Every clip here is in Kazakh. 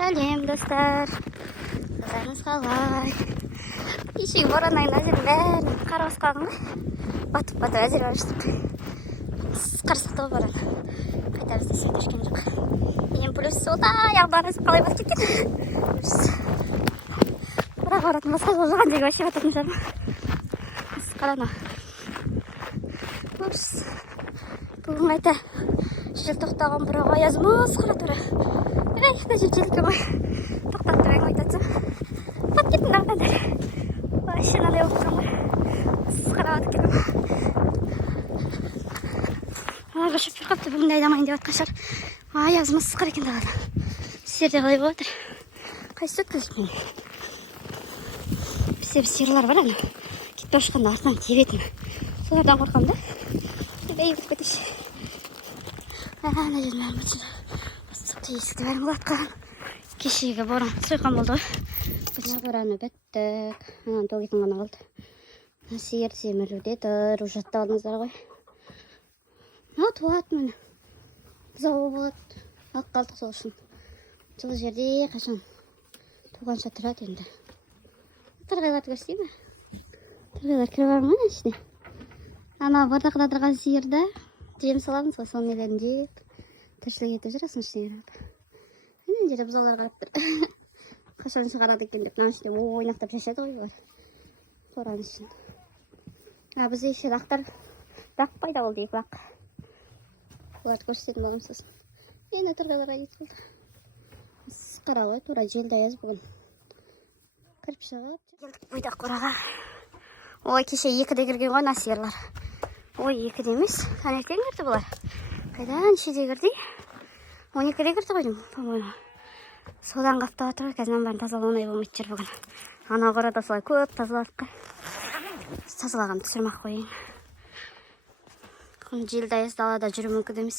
Сәлем, достар. Қалдарыңыз қалай? Кешегі боран айын әзірін бәрін қарап қалдың ғой. Батып әзір барыштық. Қарсықты ғой боран. Қайта бізде сәт өшкен жоқ. Ең плюс сода аяғдарыңыз қалай басып кеткен. Бірақ баратын басқа жол жоған деген вообще бататын жарма. Қарана. Бүгін қайта жел тоқтаған бірақ аязымыз қара тұра. Мына жел желкен ғой. Тоқтап тұрайын айтатсам. Бат кеттің дағдандар. Вообще надай болып тұрмын ғой. Қарап атып кеттім. Оларға шөппер қапты бүгінде айдамайын деп атқан шығар. Аязымыз қар екен далада. Сіздерде қалай болып отыр? Қайсы өткізіп мен? Бізде бір сиырлар бар ана. Кетпей ұшқанда артынан тебетін. Солардан қорқам да. Бейбіт кетеші. Ана жерін бәрін бұтшыда. Басықты есікті бәрін құлатқан. Кешегі боран сойқан болды ғой. Бұтына бораны бәттік. Анан тоғетін ғана қалды. Сиыр семіруде тұр. Ұжатты алдыңыздар ғой. Туат мені. Зауы болады. Ақ қалдық сол үшін. Сол жерде қашан туғанша тұрады енді. Тұрғайларды көрсей ме? Тұрғайлар кірі бар ма ішіне? Ана бардақыда тұрған сиырда жем саламыз ғой, сол нелерін жеп тіршілік етіп жүрасың ішіне қарап. Әне жерде бұзаулар қарап тұр. Қашан шығарады екен деп, мына ішінде ойнақтап шашады ғой бұлар. Қораның ішін. Бізде еще лақтар лақ пайда болды екі лақ. Бұларды көрсететін болғым сосын. Ені тұрғайларға ет болды. Қара ғой, тура желді аяз бүгін. Кіріп шығып. Келдік бұйдақ қораға. Ой, кеше екіде кірген ғой насирлар. Ой, екіде емес. Таңертең кірді бұлар. Қайдан шеде кірді? 12-де кірді ғой, по-моему. Содан қаптап отыр, қазынан бәрін тазалауынай болмайды жүр бүгін. Ана қорада солай көп тазаладық қой. Тазалаған түсірмақ қойын. Күн желді аяз далада жүру мүмкін емес.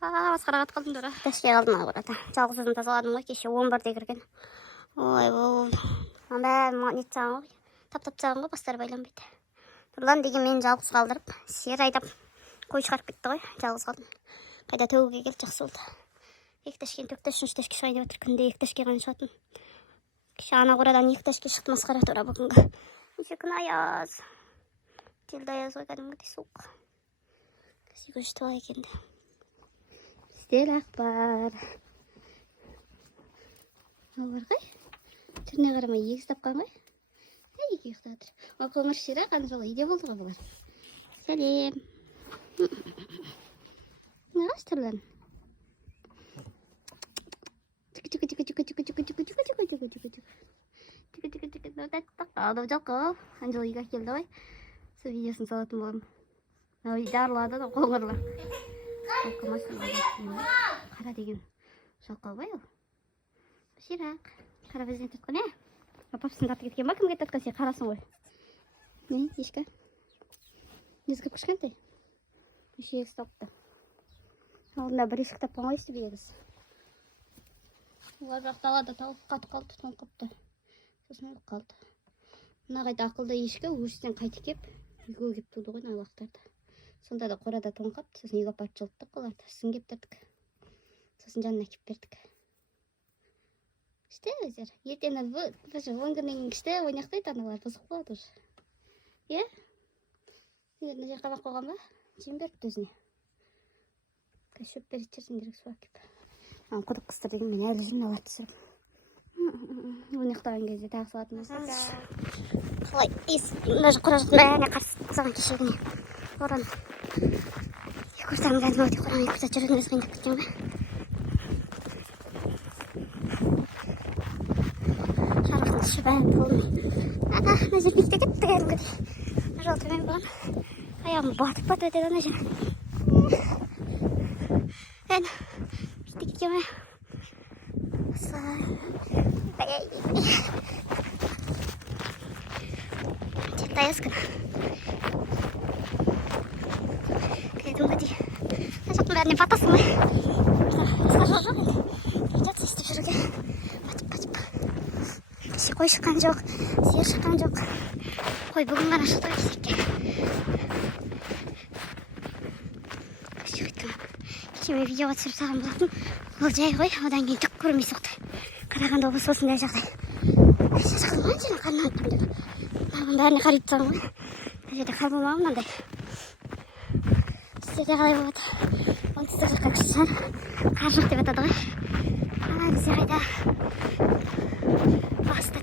Басқарақ қалдым дұра. Тәшке қалдым ана қорада. Жалғыз өзім тазаладым ғой, кеше 11-де кірген. Ой, бұл. Бәрін нетсаған ғой. Таптап-тапсаған ғой, бастары байланбайды. Тұрлан деген мені жалғыз қалдырып, сиыр айдап қой шығарып кетті ғой, жалғыз қалдым. Қайда төгуге келді, жақсы болды. Екі тәшкен төкті, үшінші тәшке шығайын деп отыр. Күнде екі тәшке ғана шығатын. Кеше ана қорадан екі тәшке шықты масқара тұра бүгінгі. Өте күн аяз. Желді аяз ғой, кәдімгідей суық. Кәсе көшті олай екенді. Бізде лақ бар. Ал бар ғой? Түріне қарамай егіз тапқан ғой? Екі ұйықта отыр. Ол қоңыр ширақ, аны жолы үйде болды ғой бұлар. Сәлем. Нағаш тұрлан? Алдау жалқы. Аны жолы үйге келді ғой. Сол видеосын салатын болам. Үйде арылады да қоңырлы. Қара деген жалқы ғой ол. Ширақ. Қара бізден тұтқан, ә? Папасын тартып кеткен ба? Кімге тартқан сен қарасын ғой. Не, ешкі? Езгіп кішкентай? Еще егіз тапты. Алдында бір ешкі тапқан ғой, істеп егіз. Олар бірақ далада тауып қатып қалды, тоң қыпты. Сосын өліп қалды. Мына қайта ақылды ешкі өрістен қайты кеп, үйге кеп туды ғой найлақтарды. Сонда да қорада тоң қапты, сосын үйге апарып жылыттық оларды. Сосын кеп тұрдық. Сосын жанына кеп бердік. Кішті өздер. Ертені өңгірнен кішті ойнақтайды аналар, бұзық болады уже. Е? Үйеріне жер қабақ қойған ба? Жем беріпті өзіне. Шөп беріп жерден керек суа кеп. Құдық қыстыр деген мен әлі жүрін алады түсіріп. Ойнақтаған кезде тағы салатын болса. Солай, мына қора жақтың бәріне қарсы саған кешегіне. Боран. Екі ұртағын кәдім өте қоран екі ұртақ жүрген өз қиындап кеткен ба? Бәрін толмай. Мына жер биікте кетті кәдімгідей. Жол төмен болған. Аяғым батып өтеді ана жер. Әне, биікте кеткен ба? Жетті аяз күн. Кәдімгідей. Ана жақтың бәріне батасың ба? Басқа жол жоқ енді. Жатсы істеп жүруге. Батып. Қой шыққан жоқ, сиыр шыққан жоқ. Қой бүгін ғана шықты кесекке. Кеше мен видеоға түсіріп саған болатын. Ол жай ғой, одан кейін түк көрмей соқты. Қарағанды облысы осындай жағдай. Шашқылмаған жерін қарын айттым деп. Оның бәріне қарап тұрсам ғой. Бұл жерде қар болмаған мынандай. Сіздерде қалай болады? Оңтүстік жаққа күшті шығар. Қар жоқ деп атады ғой. Ана бізде қайда? Басты